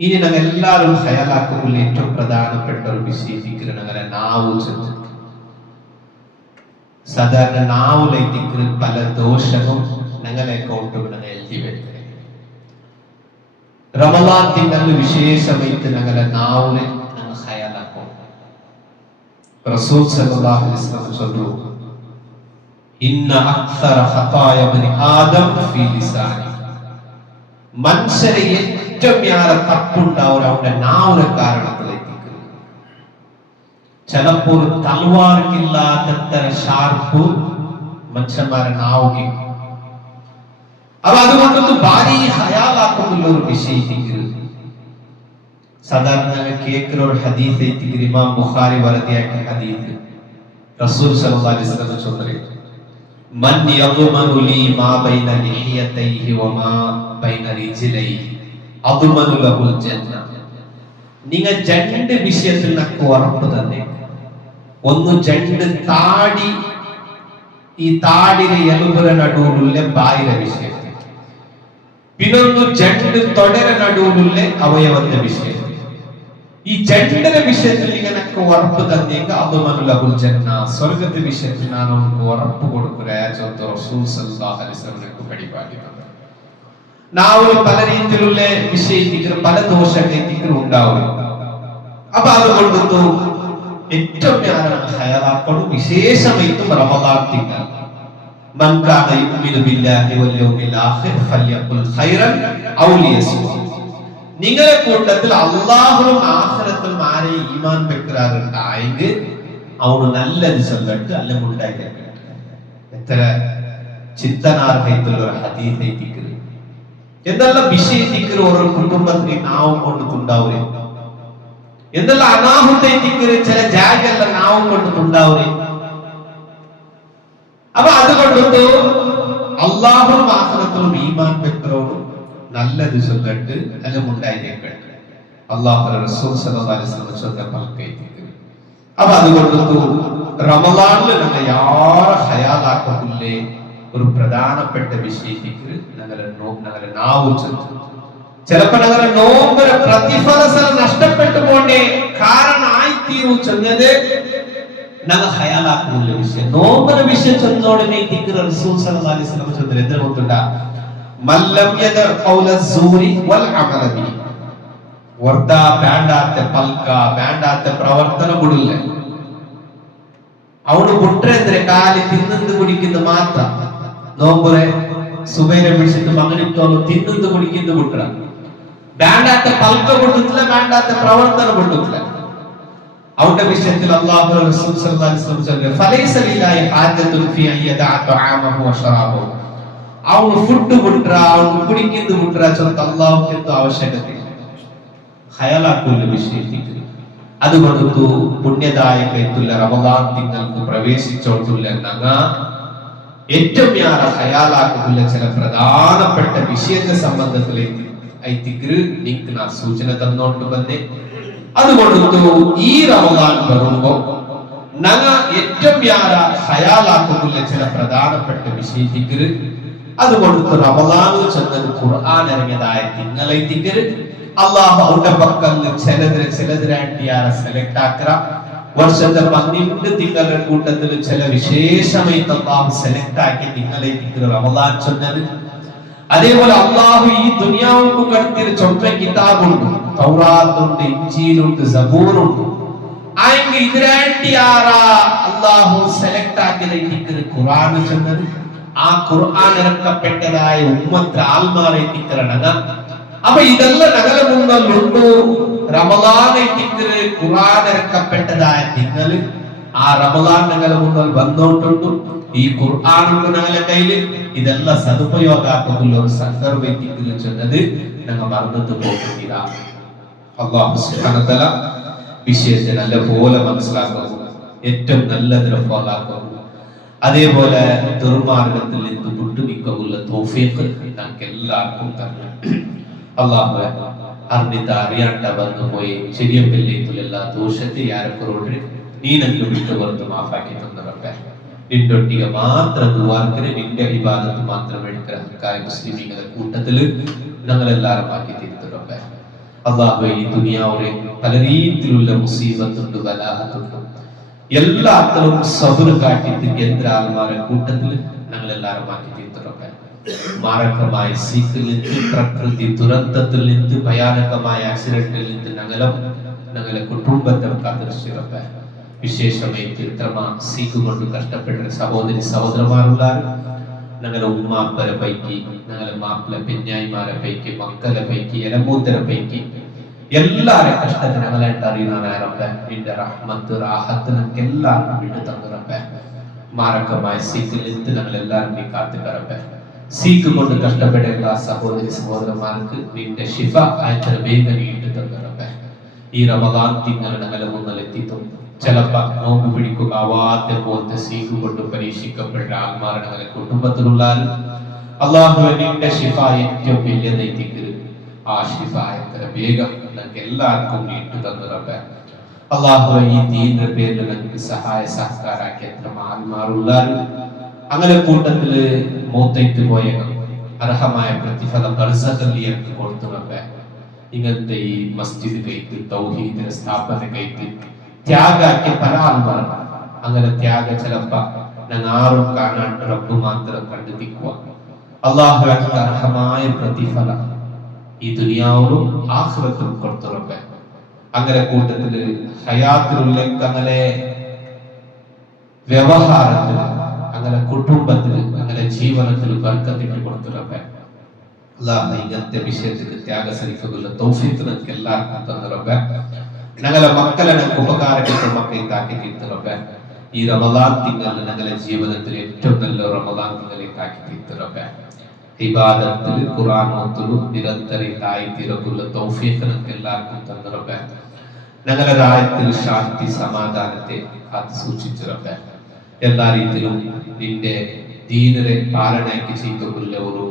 ഇനി ഞങ്ങൾ എല്ലാവരും ഹയാലാക്കുമ്പോൾ ഏറ്റവും പ്രധാനപ്പെട്ട ഒരു വിഷയം ഞങ്ങളെ നാവ് ചെന്ന് സാധാരണ നാവിലേക്ക് പല ദോഷവും ഞങ്ങളെ അക്കൗണ്ടും ഞങ്ങൾ എഴുതി വെക്കുക. റമദാൻ തിങ്കൾ വിശേഷമായിട്ട് ഞങ്ങളെ നാവിനെ ഞങ്ങൾ ഹയാലാക്കും. റസൂൽ സല്ലല്ലാഹു അലൈഹി വസല്ലം ചൊല്ലു ഇന്ന അക്സറ ഖതായ ബനി ആദം ഫീ ലിസാനി. മനുഷ്യരെ ഏറ്റവും ഏറെ തപ്പുണ്ടാവും അവന്റെ നാവിന്റെ കാരണത്തിലേക്ക്. ചിലപ്പോൾ തൽവാർക്കില്ലാത്തത്ര ഷാർപ്പ് മനുഷ്യന്മാരെ നാവുകയും അപ്പൊ അതുകൊണ്ടൊന്ന് ഭാര്യ ഹയാലാക്കുന്നുള്ള ഒരു വിഷയത്തിക്ക് സാധാരണ കേൾക്കുന്ന ഒരു ഹദീസ് ഇമാം ബുഖാരി വരദിയാക്കിയ ഹദീസ് റസൂൽ സല്ലല്ലാഹു അലൈഹി വസല്ലം ചൊല്ലി മൻ യദ്മനു ലി മാ ബൈന ലിഹിയതൈഹി വമാ ബൈന റിജ്ലൈഹി അദ്മനു ലഹുൽ ജന്ന. നിങ്ങൾ രണ്ട് വിഷയത്തിൽ നമുക്ക് ഉറപ്പ് തന്നെ. ഒന്ന് രണ്ട് താടി, ഈ താടിയുടെ എലുബര നടുവിലുള്ള ബായിര വിഷയത്തിൽ. പിന്നൊന്ന് രണ്ട് തൊടര നടുവിലുള്ള അവയവത്തെ വിഷയത്തിൽ. ഈ ജഡ്ഡിന്റെ വിഷയത്തിൽ ഇങ്ങനൊക്കെ ഉറപ്പ് തന്നെയെങ്കിൽ അതുമനുലഹുൽ ജന്ന, സ്വർഗത്തെ വിഷയത്തിൽ ഞാൻ നമുക്ക് ഉറപ്പ് കൊടുക്കുക റസൂൽ സല്ലല്ലാഹു അലൈഹി വസല്ലം പഠിപ്പാക്കിയിട്ടുണ്ട്. നാവിൽ പല രീതിയിലുള്ള വിഷയത്തിൽ പല ദോഷങ്ങൾ ഉണ്ടാവും. അപ്പൊ അതുകൊണ്ടു ഏറ്റവും ഹയാലാക്കണം, വിശേഷമായിട്ടും റമദാൻ തിങ്കൾ. മൻ കാന യുമിനു ബില്ലാഹി വൽ യൗമിൽ ആഖിർ ഫല്യഖുൽ ഖൈറൻ ഔ ലിയസ്മുത്. നിങ്ങളുടെ കൂട്ടത്തിൽ അള്ളാഹുവും ആഖിറത്തും ആരെ ഈമാൻ വെക്കാറുണ്ടായെങ്കിൽ അവന് നല്ലത് ചൊല്ലട്ട് അല്ലെങ്കിൽ ഉണ്ടായിട്ട്. എത്ര ചിന്തനാർഹത്തുള്ള ഒരു ഹദീസ് തിക്കറ് എന്നുള്ള വിഷയ തിക്കറ് ഓരോ കുടുംബത്തിന് നാവും കൊണ്ടിട്ടുണ്ടാവൂരേ, എന്നുള്ള അനാഹുത്തെ തിക്കറ് ചില ജാഗല്ല നാവും കൊണ്ടിട്ടുണ്ടാവൂരേ. അപ്പൊ അതുകൊണ്ടു അള്ളാഹുവും ആഖിറത്തും ഈമാൻ വെക്കറോടും നല്ലത് ചൊല്ലിട്ട് അല്ലെങ്കിൽ ഉണ്ടായിരിക്കട്ടെ. അല്ലാഹുവിന്റെ റസൂൽ സല്ലല്ലാഹു അലൈഹി വസല്ലം ചൊല്ലിയ പൽക്കൈതിക്ക്. അപ്പൊ അതുകൊണ്ട് റമളാനിൽ നമ്മൾ യാറെ ഹയാലാക്കത്തില്ലേ ഒരു പ്രധാനപ്പെട്ട വിഷയത്തിക്ക് ഞങ്ങളുടെ നാവ് ചൊല്ലും. ചിലപ്പോൾ ഞങ്ങളുടെ നോമ്പര പ്രതിഫലം നഷ്ടപ്പെട്ടു പോണ്ടേ കാരണമായി തീരു ചൊന്നത് ഞങ്ങൾ ഹയാലാക്കുന്നില്ല വിഷയം. നോമ്പര വിഷയം ചൊന്നോടനെ റസൂൽ സല്ലല്ലാഹു അലൈഹി വസല്ലം ചൊല്ലുന്നത് എന്തിനു കൊണ്ടുണ്ടാ മല്ലം യദ ഖൗല സൂരി വൽ അമല ബി. വർദ വേണ്ടാത്ത പൽക വേണ്ടാത്ത പ്രവർത്തനം കൊടില്ല. അവന് പുട്രെന്ദ്ര കാലി തിന്നുന്നത് കുടിക്കുന്നത് മാത്രം നോമ്പുറെ സുബൈരെ പിടിച്ചിട്ട് മകനിത്തോളം തിന്നുന്നത് കുടിക്കുന്നത് പുട്ര. വേണ്ടാത്ത പൽക കൊണ്ടിട്ടില്ല, വേണ്ടാത്ത പ്രവർത്തനം കൊണ്ടിട്ടില്ല. അവന്റെ വിഷയത്തിൽ അല്ലാഹു റസൂൽ സല്ലല്ലാഹു അലൈഹി വസല്ലം ചൊല്ലുന്നു ഫലൈസ ലില്ലാഹി ഹാജത്തുൻ ഫീ അൻ യദഅ തആമഹു വശറാബഹു. അവന് ഫുഡ് വിട്ര, അവന് കുടിക്കുന്നത് വിട്ര ചൊല്ല് അല്ലാഹുവിന്റെ ആവശ്യകത ഹയാലാക്കുള്ള വിഷയത്തിൽ. അതുകൊണ്ട് പുണ്യദായകത്തുള്ള റമദാൻ തിങ്ങൾക്ക് പ്രവേശിച്ചോട്ടുള്ള ഞങ്ങ ഏറ്റവും യാറെ ഹയാലാക്കുള്ള ചില പ്രധാനപ്പെട്ട വിഷയത്തെ സംബന്ധത്തിലേക്ക് നിങ്ങൾക്ക് ഞാൻ സൂചന തന്നോട്ട് വന്നേ. അതുകൊണ്ട് ഈ റമദാൻ വരുമ്പോ ഞങ്ങ ഏറ്റവും യാറെ ഹയാലാക്കുള്ള ചില പ്രധാനപ്പെട്ട വിഷയത്തിൽ. അതുകൊണ്ട് റമദാനിൽ ചെന്നത് ഖുർആൻ ഇറങ്ങിയതായ തിങ്ങളെ തിക്കര് അല്ലാഹു അവരുടെ പക്കൽ ചിലതിരായിട്ട് സെലക്ട് ആക്കറ. വർഷത്തെ 12 തിങ്കളുടെ കൂട്ടത്തിൽ ചില വിശേഷമായിട്ട് അല്ലാഹു സെലക്ട് ആക്കി തിങ്ങളെ തിക്കര് റമദാൻ ചെന്നത്. അതേപോലെ അല്ലാഹു ഈ ദുനിയാവുക്ക് കടത്തിയ ചൊട്ട കിതാബുണ്ട്, തൗറാത്തുണ്ട്, ഇഞ്ചീലുണ്ട്, സബൂറുണ്ട്. ആയെങ്കിൽ ഇതിരായിട്ട് അല്ലാഹു സെലക്ട് ആക്കിയ തിക്കര് ഖുർആൻ ചെന്നത്. ആ ഖുർആൻ ഇറക്കപ്പെട്ടതായ ഉമ്മത്ത് ആൽമാരെ തിക്കറടങ്ങ. അപ്പൊ ഇതെല്ലാം ഞങ്ങളെ മുന്നിലുണ്ട്. റമളാനെ തിക്കറ് ഖുർആൻ ഇറക്കപ്പെട്ടതായ നിങ്ങൾ ആ റമളാൻ ഞങ്ങളെ മുന്നിൽ വന്നോട്ടുണ്ട്. ഈ ഖുർആനുണ്ട് ഞങ്ങളെ കയ്യില്. ഇതെല്ലാം സദുപയോഗാക്കുന്ന ഒരു സന്ദർഭം തിക്കറ് ചെന്നത് ഞങ്ങൾ മറന്നിട്ട് പോകുന്നില്ല. അല്ലാഹു സുബ്ഹാനഹു വ തആല വിഷയത്തെ നല്ല പോലെ മനസ്സിലാക്കുന്നു, ഏറ്റവും നല്ലതിനെ ഫോളോ. അതേപോലെ ദുർമാർഗത്തിൽ നിന്ന് വിട്ടുനിൽക്കാനുള്ള തൗഫീഖ് നമുക്ക് എല്ലാവർക്കും തരണം. അല്ലാഹു അറിഞ്ഞിട്ട് അറിയാണ്ട വന്നു പോയി ചെറിയ പെല്ലേത്തുള്ള എല്ലാ ദോഷത്തെ ആരൊക്കെ നീ നമുക്ക് വിട്ടുപുറത്ത് മാഫാക്കി തന്നറപ്പേ. നിന്നൊട്ടിക മാത്രം ദുആർക്കരെ നിന്റെ ഇബാദത്ത് മാത്രം എടുക്കാൻ മുസ്ലിമീങ്ങളുടെ കൂട്ടത്തിൽ ഞങ്ങളെല്ലാവരും ആക്കി തീർത്തറപ്പേ. അല്ലാഹു ഈ ദുനിയാവിലെ പല രീതിയിലുള്ള മുസീബത്തുണ്ട്, ബലാഹത്തുണ്ട്. എല്ലാത്തിലും സബർ കാട്ടിട്ട് കേന്ദ്ര ആൾമാരെ കൂട്ടത്തിൽ ഞങ്ങളെല്ലാവരും ആക്കി തീർത്തറപ്പേ. മാരകമായ സീക്കിൽ നിന്ന്, പ്രകൃതി ദുരന്തത്തിൽ നിന്ന്, ഭയാനകമായ ആക്സിഡന്റിൽ നിന്ന് ഞങ്ങളെ കുടുംബത്തെ കാത്തിരപ്പേ. വിശേഷമായിട്ട് ഇത്രമാ സീക്ക് കൊണ്ട് കഷ്ടപ്പെട്ട സഹോദരി സഹോദരന്മാരുള്ള ഞങ്ങളുടെ ഉമ്മാപ്പരെ പൈക്കി, ഞങ്ങളുടെ മാപ്പിള പെഞ്ഞായിമാരെ പൈക്കി, മക്കളെ പൈക്കി, എലമൂത്തരെ പൈക്കി എല്ലാരെ കഷ്ടത്തിന് ഞങ്ങളായിട്ട് അറിയുന്നവരപ്പേ. നിന്റെ റഹ്മത്ത് റാഹത്ത് ഞങ്ങൾക്ക് എല്ലാവർക്കും വിട്ടു തന്നിറപ്പേ. മാരകമായ സീക്കിൽ നിന്ന് ഞങ്ങളെല്ലാവരും നീ കാത്തിക്കറപ്പേ. സീക്ക് കൊണ്ട് കഷ്ടപ്പെട്ട എല്ലാ സഹോദരി സഹോദരന്മാർക്ക് നിന്റെ ഷിഫ ആയിട്ട് വേഗം നീട്ടു തന്നിറപ്പേ. ഈ റമദാൻ തിങ്ങൾ ഞങ്ങളെ മുന്നിലെത്തിത്തും ചിലപ്പോ നോമ്പ് പിടിക്കുക ആവാത്തെ പോലത്തെ സീക്ക് കൊണ്ട് പരീക്ഷിക്കപ്പെട്ട ആൾമാർ ഞങ്ങളെ കുടുംബത്തിലുള്ള അല്ലാഹുവേ നിന്റെ ഷിഫ ഏറ്റവും വലിയതെത്തിക്കരുത്. ആ ശിഫ എത്ര വേഗം ഞങ്ങൾക്ക് എല്ലാവർക്കും ഇട്ടു തന്നു റബ്ബേ. അള്ളാഹു ഈ ദീനിന്റെ പേരിൽ ഞങ്ങൾക്ക് സഹായ സഹകാരാക്കി എത്ര മാറുമാറുള്ളാരും അങ്ങനെ കൂട്ടത്തില് മൂത്തയ്ക്ക് പോയ അർഹമായ പ്രതിഫലം ബർസഖിലേക്ക് കൊടുത്തു റബ്ബേ. ഇങ്ങനത്തെ ഈ മസ്ജിദ് കയറ്റി തൗഹീദിന്റെ സ്ഥാപന കയറ്റി ത്യാഗാക്കി പല ആൾമാർ അങ്ങനെ ത്യാഗ ചിലപ്പോ ഞങ്ങൾ ആരും കാണാണ്ട് റബ്ബ് മാത്രം കണ്ടെത്തിക്കുക. അള്ളാഹു അർഹമായ പ്രതിഫലം ഈ ദുനിയാവിലും ആഖിറത്തിലും കൊടുത്തു റബ്ബേ. അങ്ങനെ കൂട്ടത്തില് ഹയാത്തിലുള്ള അങ്ങനെ വ്യവഹാരത്തിൽ അങ്ങനെ കുടുംബത്തിൽ അങ്ങനെ ജീവനത്തിൽ ബർക്കത്തിട്ട് കൊടുത്തു റബ്ബേ. അല്ലാഹു ഇങ്ങനത്തെ വിഷയത്തിൽ ത്യാഗസരിക്കുന്ന തൗഫീഖ് നമുക്ക് എല്ലാവർക്കും തന്നു റബ്ബേ. ഞങ്ങളെ മക്കളെ ഞങ്ങൾക്ക് ഉപകാരപ്പെട്ട മക്കളാക്കി തീർത്തു റബ്ബേ. ഈ റമദാൻ തിങ്കൾ ഞങ്ങളുടെ ജീവിതത്തിൽ ഏറ്റവും നല്ല റമദാൻ തിങ്കളാക്കി തീർത്തു റബ്ബേ. ഇബാദത്തിൽ ഖുർആൻ ഓതുന്നു നിരന്തരമായി തീരക്കുള്ള തൗഫീഖ് നമുക്ക് എല്ലാവർക്കും തന്നു റബ്ബേ. ഞങ്ങളുടെ രാജ്യത്തിൽ ശാന്തി സമാധാനത്തെ കാത്തു സൂക്ഷിച്ചു റബ്ബേ. എല്ലാ രീതിയിലും നിന്റെ ദീനിനെ പാലനയ്ക്ക് ചെയ്തുള്ള ഒരു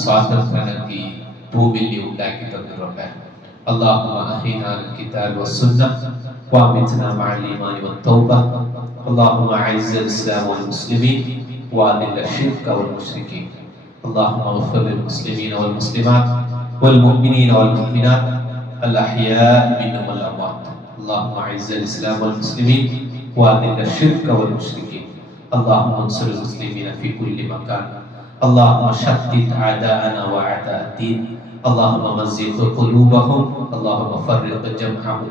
സ്വാതന്ത്ര്യം ഈ ഭൂമിയിൽ ഉണ്ടാക്കി തന്നു റബ്ബേ. اللهم أحينا الكتاب والسنة وأمتنا مع الإيمان والتوبة. اللهم أعز الإسلام والمسلمين وأذل الشرك والمشركين. اللهم اغفر للمسلمين والمسلمات والمؤمنين والمؤمنات الأحياء منهم والأموات. اللهم أعز الإسلام والمسلمين وأذل الشرك والمشركين. اللهم انصر المسلمين في كل مكان. اللهم شتت أعداءنا وأعداء الدين. اللهم مزق قلوبهم. اللهم فرق جمعهم.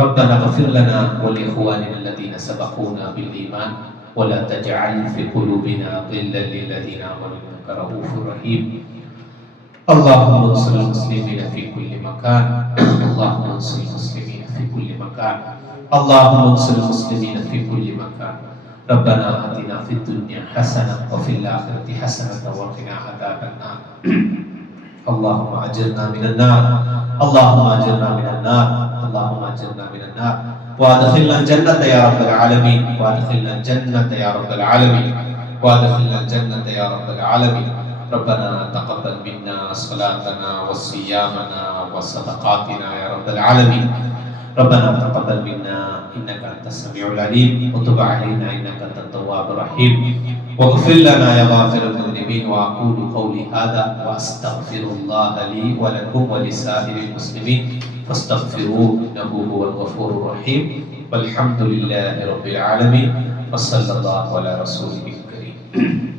ربنا اغفر لنا ولإخواننا الذين سبقونا بالإيمان ولا تجعل في قلوبنا غلا للذين آمنوا إنك رؤوف رحيم. اللهم انصر المسلمين في كل مكان. اللهم انصر المسلمين في كل مكان. اللهم انصر المسلمين في كل مكان. ربنا آتنا في الدنيا حسنة وفي الآخرة حسنة وقنا عذاب النار. اللهم أجرنا من النار. اللهم أجرنا من النار. اللهم أجرنا من النار وأدخلنا الجنة يا رب العالمين. وأدخلنا الجنة يا رب العالمين. وأدخلنا الجنة يا رب العالمين. ربنا تقبل منا صلاتنا وصيامنا وصدقاتنا يا رب العالمين. ربنا تقبل منا إنك أنت السميع العليم وتب علينا إنك أنت التواب الرحيم. واغفر لنا يا غافر المذنبين. وأقول قولي هذا وأستغفر الله لي ولكم ولسائر المسلمين فاستغفروه إنه هو الغفور الرحيم. والحمد لله رب العالمين وصلى الله على رسوله الكريم.